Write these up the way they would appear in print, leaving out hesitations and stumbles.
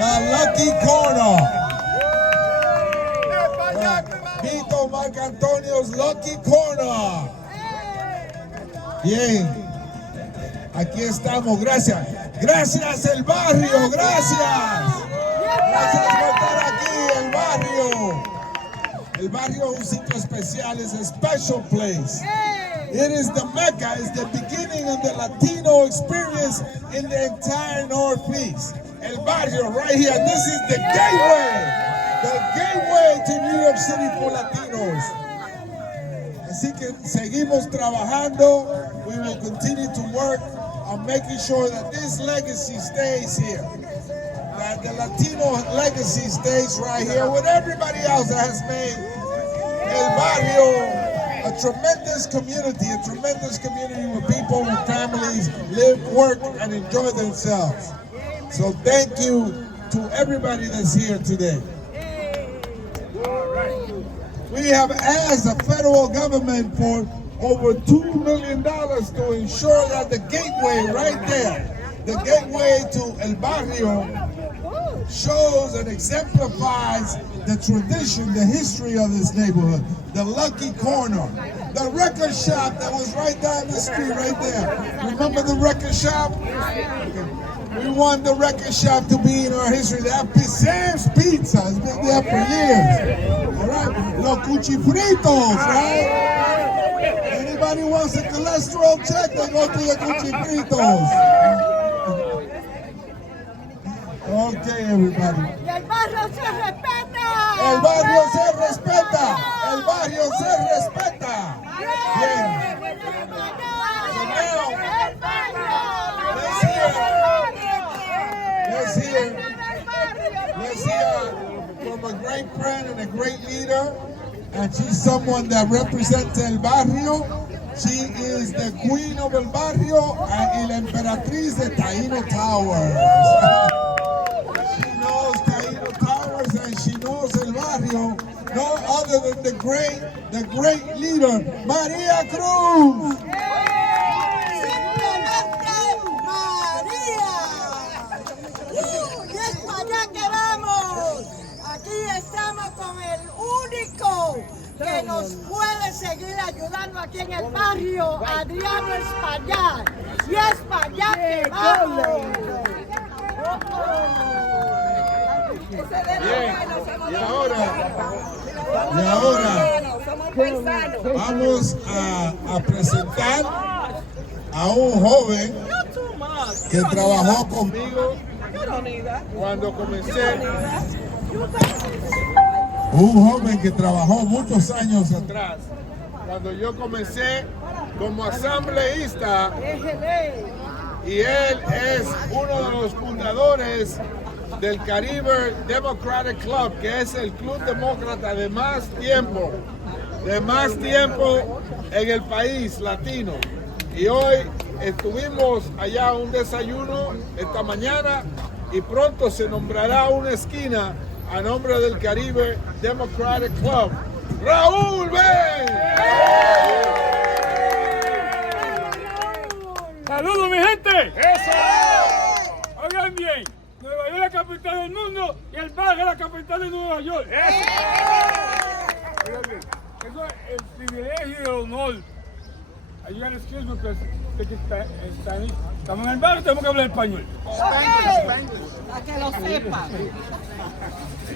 The Lucky Corner. Vito Marcantonio's Lucky Corner. Bien. Aquí estamos. Gracias. Gracias el barrio. Gracias. Gracias por estar aquí. El barrio. El barrio es un sitio especial. Es a special place. It is the Mecca. It's the beginning of the Latino experience in the entire Northeast. El barrio right here. This is the gateway. The gateway to New York City for Latinos. Así que seguimos trabajando. We will continue to work on making sure that this legacy stays here. That the Latino legacy stays right here with everybody else that has made El Barrio a tremendous community where people and families live, work, and enjoy themselves. So thank you to everybody that's here today. We have asked the federal government for over $2 million to ensure that the gateway right there, the gateway to El Barrio, shows and exemplifies the tradition, the history of this neighborhood. The Lucky Corner, the record shop that was right down the street right there. Remember the record shop? We want the record shop to be in our history. That Sam's Pizza has been there for years. All right, los cuchifritos, right? Anybody wants a cholesterol check, they go to the cuchifritos. Okay, everybody. El barrio se respeta. El barrio se respeta. El barrio se respeta. Bien. So now, let's hear from a great friend and a great leader, and she's someone that represents El Barrio. She is the queen of El Barrio y la emperatriz de Taino Towers. She knows Taino Towers and she knows El Barrio, no other than the great leader, María Cruz. Que nos puede seguir ayudando aquí en el barrio, Adriano Espaillat. Y Espaillat que vamos. Bien, y ahora vamos a presentar a un joven que trabajó conmigo cuando comencé. Un joven que trabajó muchos años atrás, cuando yo comencé como asambleísta, y él es uno de los fundadores del Caribe Democratic Club, que es el club demócrata de más tiempo en el país latino. Y hoy estuvimos allá a un desayuno esta mañana y pronto se nombrará una esquina a nombre del Caribe Democratic Club. ¡Raúl, ven! ¡Saludos, mi gente! ¡Eso! Oigan bien, Nueva York es la capital del mundo y el barrio es la capital de Nueva York. Oigan bien, eso es el privilegio y el honor. Ayúdame, excuse me, because estamos en el barrio, tenemos que hablar español. Para que lo sepan.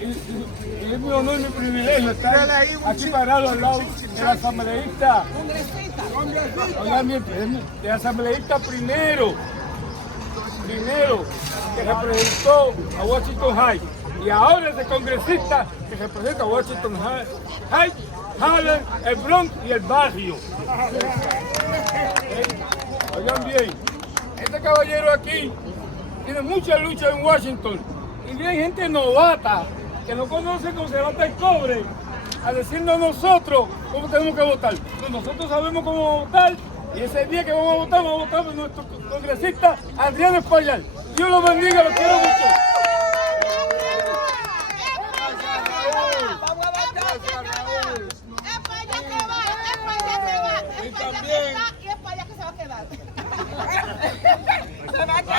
Y es mi honor y mi privilegio estar aquí parado al lado del asambleísta. Oigan bien, el asambleísta primero que representó a Washington High. Y ahora es el congresista que representa a Washington High, Harlem, el Bronx y el barrio. Oigan bien, este caballero aquí tiene mucha lucha en Washington y viene gente novata que no conoce cómo se levanta el cobre a decirnos a nosotros cómo tenemos que votar. Nosotros sabemos cómo votar y ese día que vamos a votar por nuestro congresista Adriano Espaillat. Dios lo bendiga, lo quiero mucho.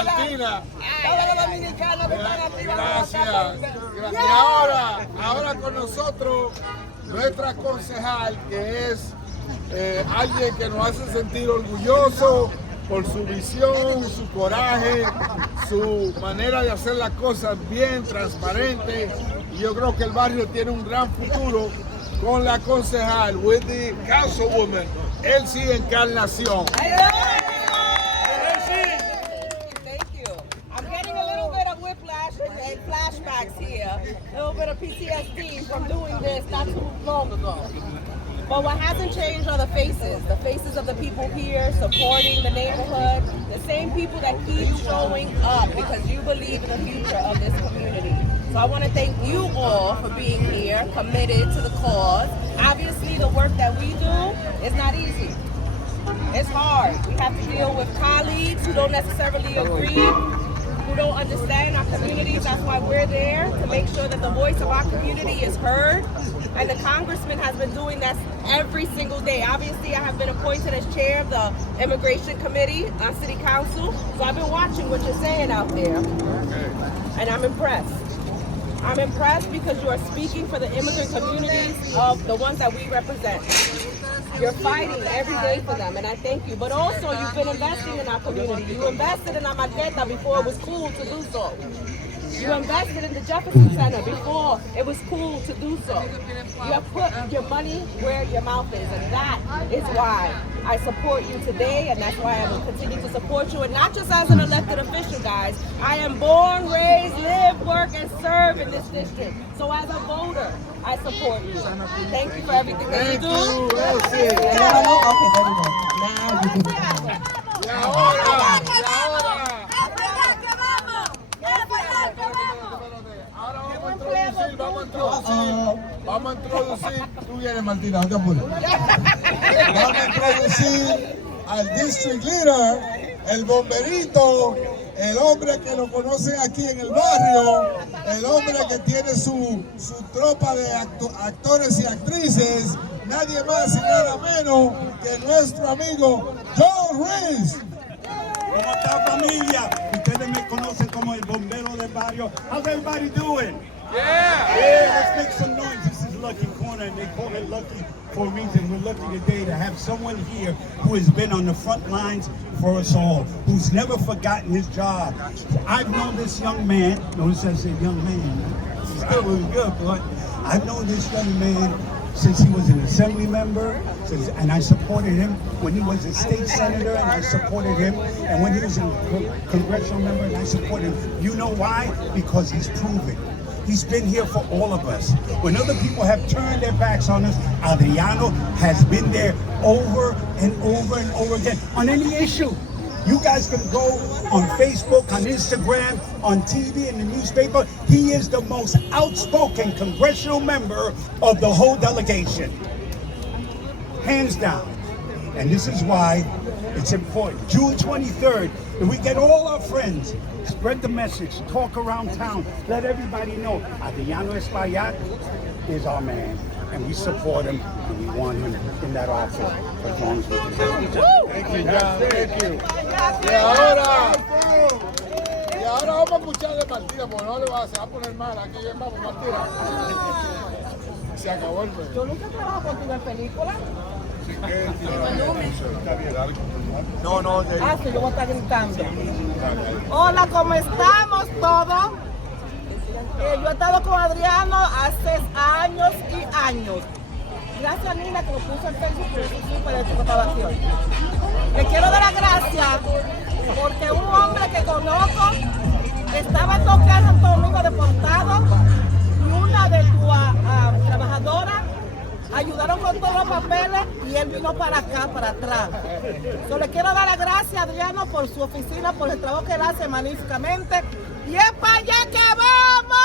Martina. Todos los dominicanos que están aquí. Gracias. Y ahora con nosotros nuestra concejal, que es alguien que nos hace sentir orgullosos por su visión, su coraje, su manera de hacer las cosas bien, transparente. Y yo creo que el barrio tiene un gran futuro con la concejal, with the councilwoman, Elsie Encarnación. And flashbacks here, a little bit of PTSD from doing this not too long ago. But what hasn't changed are the faces of the people here supporting the neighborhood, the same people that keep showing up because you believe in the future of this community. So I want to thank you all for being here, committed to the cause. Obviously, the work that we do is not easy. It's hard. We have to deal with colleagues who don't necessarily agree, who don't understand our communities. That's why we're there, to make sure that the voice of our community is heard. And the congressman has been doing that every single day. Obviously, I have been appointed as chair of the immigration committee on city council. So I've been watching what you're saying out there. And I'm impressed. I'm impressed because you are speaking for the immigrant communities of the ones that we represent. You're fighting every day for them, and I thank you. But also, you've been investing in our community. You invested in Amarqueta before it was cool to do so. You invested in the Jefferson Center before it was cool to do so. You have put your money where your mouth is, and that is why I support you today, and that's why I will continue to support you, and not just as an elected official, guys. I am born, raised, live, work, and serve in this district. So as a voter, I support you. Thank you for everything that you do. Vamos a introducir, tú vienes Martina, no te apures. Vamos a introducir al district leader, el bomberito, el hombre que lo conocen aquí en el barrio, el hombre que tiene su tropa de actores y actrices, nadie más y nada menos que nuestro amigo John Ruiz. ¿Cómo está, familia? Ustedes me conocen como el bombero del barrio. How's everybody doing? Yeah, let's make some noise. This is Lucky Corner, and they call it Lucky for a reason. We're lucky today to have someone here who has been on the front lines for us all, who's never forgotten his job. I've known this young man, notice I said young man, still was good, but I've known this young man since he was an assembly member, and I supported him when he was a state senator, and I supported him, and when he was a congressional member, and I supported him. You know why? Because he's proven. He's been here for all of us. When other people have turned their backs on us, Adriano has been there over and over and over again on any issue. You guys can go on Facebook, on Instagram, on TV, in the newspaper. He is the most outspoken congressional member of the whole delegation. Hands down. And this is why it's important. June 23rd, if we get all our friends, spread the message, talk around town, let everybody know Adriano Espaillat is our man, and we support him, and we want him in that office for as long as we can. Thank you, John. Thank you. Y ahora vamos a escuchar de Martina, porque no le va a poner mal. Aquí vamos, Martina. Se acabó el juego. Yo nunca he trabajado contigo en película. No. Sí, yo voy a estar gritando. Hola, ¿cómo estamos todos? Yo he estado con Adriano hace años y años. Gracias, Nina, que lo puso en Facebook, pero yo soy súper hecho que estaba aquí hoy. Le quiero dar las gracias porque un hombre que conozco estaba tocando en Santo Domingo deportado y una de tus trabajadoras ayudaron con todos los papeles y él vino para acá, para atrás. Yo le quiero dar las gracias a Adriano por su oficina, por el trabajo que él hace magníficamente. ¡Y es para allá que vamos!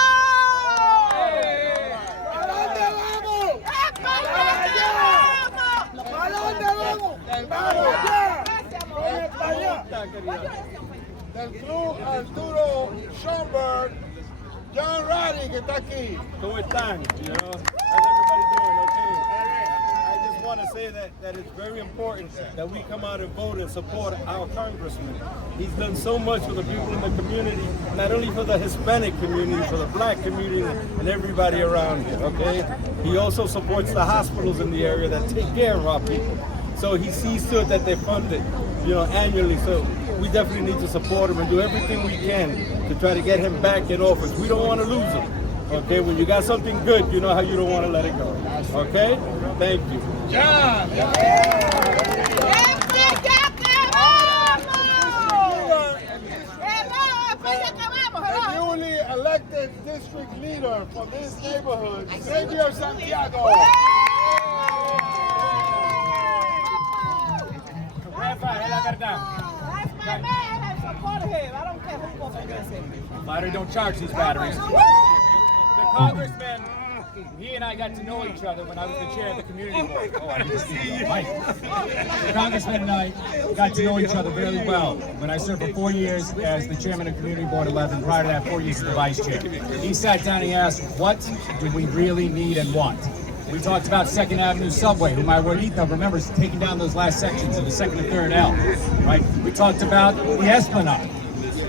¿Para dónde vamos? ¡Es para allá que vamos! ¿Para dónde vamos? ¡Vamos allá! ¡Para allá! Del club Arturo Schomburg, John Ruddy, que está aquí. ¿Cómo están? You know, how's everybody doing? Okay. I just want to say that it's very important that we come out and vote and support our congressman. He's done so much for the people in the community, not only for the Hispanic community, for the black community and everybody around here, okay? He also supports the hospitals in the area that take care of our people. So he sees to it that they're funded, annually. So we definitely need to support him and do everything we can to try to get him back in office. We don't want to lose him. Okay, when you got something good, you know how you don't want to let it go. Okay? Thank you. John! The newly elected district leader for this neighborhood, Xavier Santiago. That's my man. I support him. I don't care who votes against him. Battery don't charge these batteries. The congressman, he and I got to know each other when I was the chair of the community board. Oh, I didn't see you. Mike. The congressman and I got to know each other really well when I served for 4 years as the chairman of Community Board 11. Prior to that, 4 years as the vice chair. He sat down and he asked, what do we really need and want? We talked about 2nd Avenue subway, who my abuelita remembers taking down those last sections of the 2nd and 3rd L. Right? We talked about the Esplanade,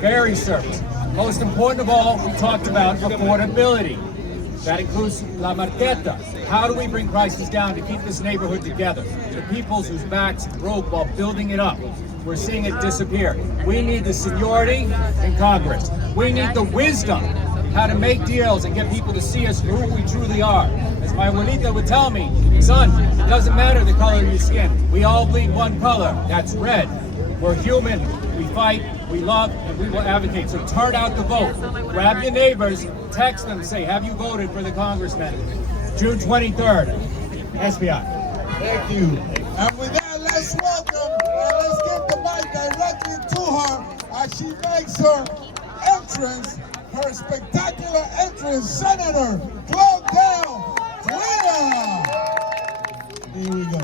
ferry service. Most important of all, we talked about affordability. That includes La Marqueta. How do we bring prices down to keep this neighborhood together? The peoples whose backs broke while building it up. We're seeing it disappear. We need the seniority in Congress. We need the wisdom how to make deals and get people to see us for who we truly are. As my abuelita would tell me, son, it doesn't matter the color of your skin. We all bleed one color, that's red. We're human, we fight, we love, and we will advocate. So turn out the vote. Grab your neighbors, text them, say, have you voted for the congressman? June 23rd, Espaillat. Thank you. And with that, let's welcome, let's give the mic directly to her as she makes her entrance, her spectacular entrance, Senator Claudel Twitter. Here we go.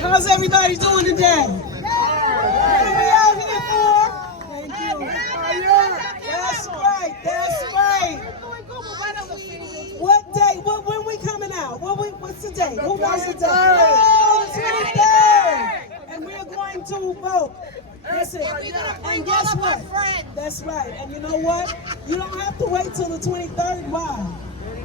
How's everybody doing today? What are we out here for? Thank you. That's right, that's right. What day, when we coming out? What's the date? Who knows the date? Oh, the 23rd. And we're going to vote. Listen, and guess what? That's right. And you know what? You don't have to wait till the 23rd. Why?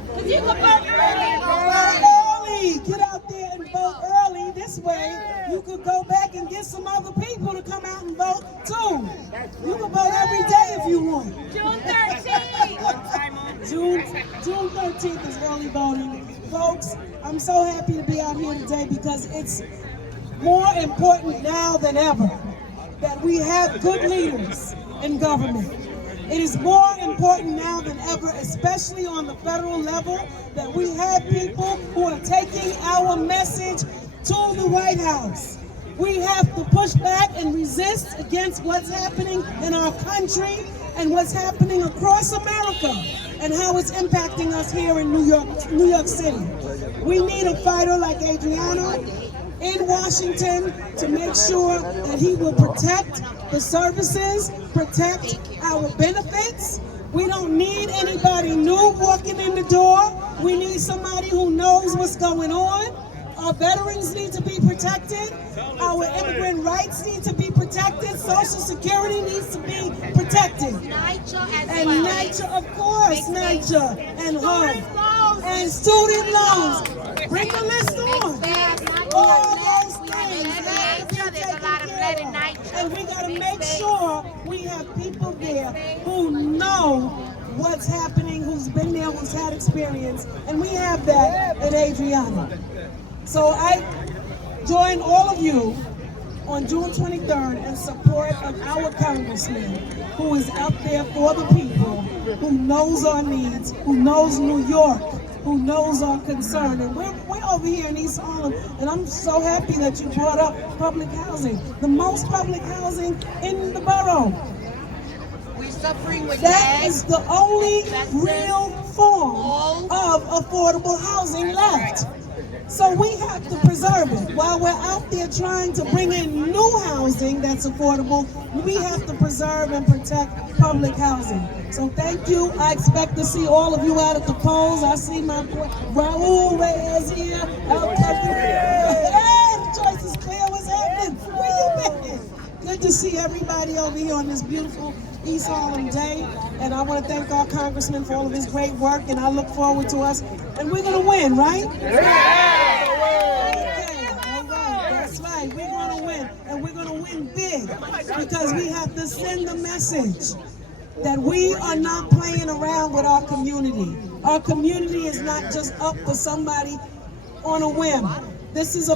Because you can vote early. Early. Get out there and vote early. This way, you could go back and get some other people to come out and vote too. You can vote every day if you want. June 13th. June 13th is early voting. Folks, I'm so happy to be out here today because it's more important now than ever that we have good leaders in government. It is more important now than ever, especially on the federal level, that we have people who are taking our message to the White House. We have to push back and resist against what's happening in our country and what's happening across America and how it's impacting us here in New York City. We need a fighter like Adriano in Washington to make sure that he will protect the services, protect our benefits. We don't need anybody new walking in the door. We need somebody who knows what's going on. Our veterans need to be protected. Our immigrant rights need to be protected. Social Security needs to be protected. And NYCHA, of course, NYCHA and HUD. And student loans. Bring the list on. All those things. And we got to make sure we have people there who know what's happening, who's been there, who's had experience. And we have that at Adriano. So I join all of you on June 23rd in support of our congressman who is out there for the people, who knows our needs, who knows New York, who knows our concern. And we're over here in East Harlem, and I'm so happy that you brought up public housing, the most public housing in the borough. We're suffering with that is the only real form of affordable housing left. So we have to preserve it. While we're out there trying to bring in new housing that's affordable, we have to preserve and protect public housing. So thank you. I expect to see all of you out at the polls. I see my boy Raul Reyes here. Hey, the choice is clear. What's happening? Where you been? Good to see everybody over here on this beautiful East Harlem day. And I want to thank our congressman for all of his great work, and I look forward to us. And we're going to win, right? Yeah! Okay, all right, that's right. We're going to win, and we're going to win big, because we have to send the message that we are not playing around with our community. Our community is not just up for somebody on a whim. This is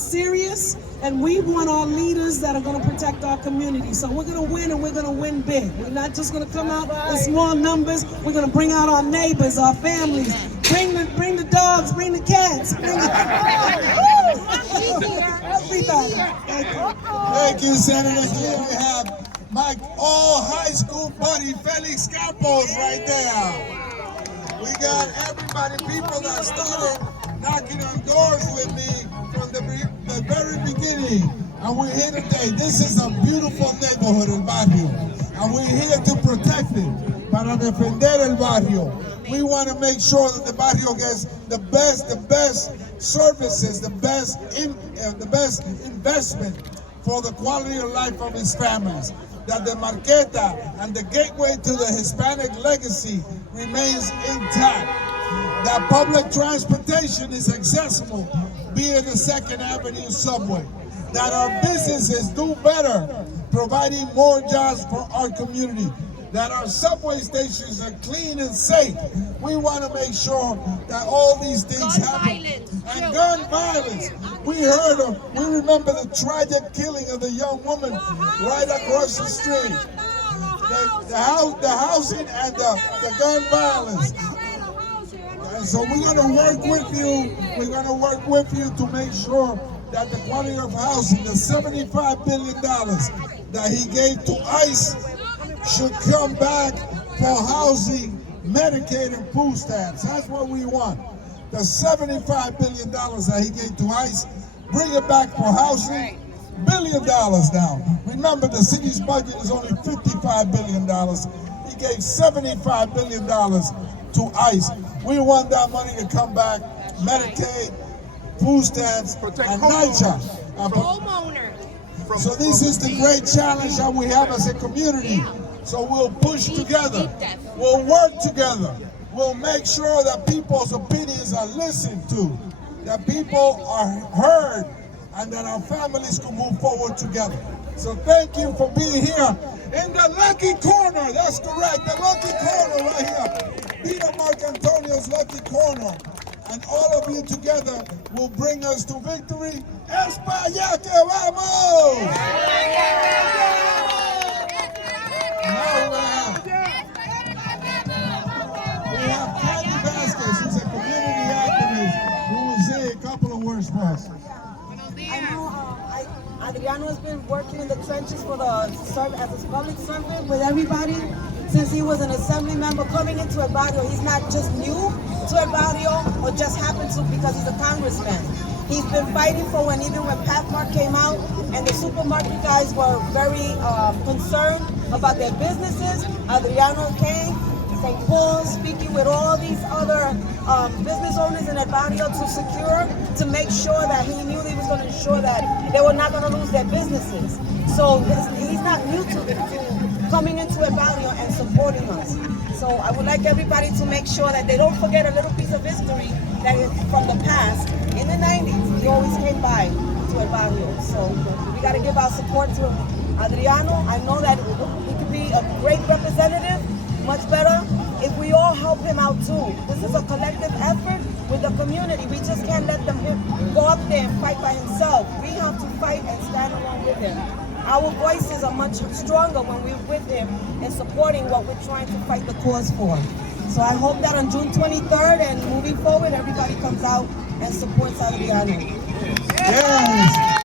serious, and we want our leaders that are going to protect our community. So we're going to win, and we're going to win big. We're not just going to come out in small numbers. We're going to bring out our neighbors, our families. Bring the dogs, bring the cats. Bring everybody. Thank you, Senator. Here we have my high school buddy, Felix Campos, right there. We got everybody, people that started knocking on doors with me from the very beginning. And we're here today. This is a beautiful neighborhood, El Barrio. And we're here to protect it, para defender el barrio. We want to make sure that the barrio gets the best services, the best investment for the quality of life of its families. That the Marqueta and the gateway to the Hispanic legacy remains intact. That public transportation is accessible via the 2nd Avenue subway. That our businesses do better, providing more jobs for our community. That our subway stations are clean and safe. We want to make sure that all these things happen. And gun violence. We remember the tragic killing of the young woman right across the street. The housing and the gun violence. And so we're going to work with you. We're going to work with you to make sure that the quality of housing, the $75 billion that he gave to ICE, should come back for housing, Medicaid, and food stamps. That's what we want. The $75 billion that he gave to ICE, bring it back for housing, $1 billion now. Remember, the city's budget is only $55 billion. He gave $75 billion to ICE. We want that money to come back, Medicaid, food stamps, and NYCHA. So this is the great challenge that we have as a community. So we'll push together, we'll work together, we'll make sure that people's opinions are listened to, that people are heard, and that our families can move forward together. So thank you for being here in the lucky corner. That's correct, the lucky corner right here. Peter Marcantonio's lucky corner. And all of you together will bring us to victory. Espaillat, que vamos! We have Candy Vasquez, who's a community activist, who will say a couple of words for us. I know Adriano has been working in the trenches for as a public servant with everybody since he was an assembly member coming into El Barrio. He's not just new to El Barrio or just happened to because he's a congressman. He's been fighting for even when Pathmark came out and the supermarket guys were very concerned about their businesses. Adriano came, St. Paul, speaking with all these other business owners in El Barrio to make sure that he knew he was going to ensure that they were not going to lose their businesses. So he's not new to coming into El Barrio and supporting us. So I would like everybody to make sure that they don't forget a little piece of history that is from the past. In the 90s, he always came by to El Barrio. So we got to give our support to Adriano. I know that he could be a great representative, much better if we all help him out too. This is a collective effort with the community. We just can't let him go up there and fight by himself. We have to fight and stand along with him. Our voices are much stronger when we're with him and supporting what we're trying to fight the cause for. So I hope that on June 23rd and moving forward, everybody comes out and supports Adriano. Yes.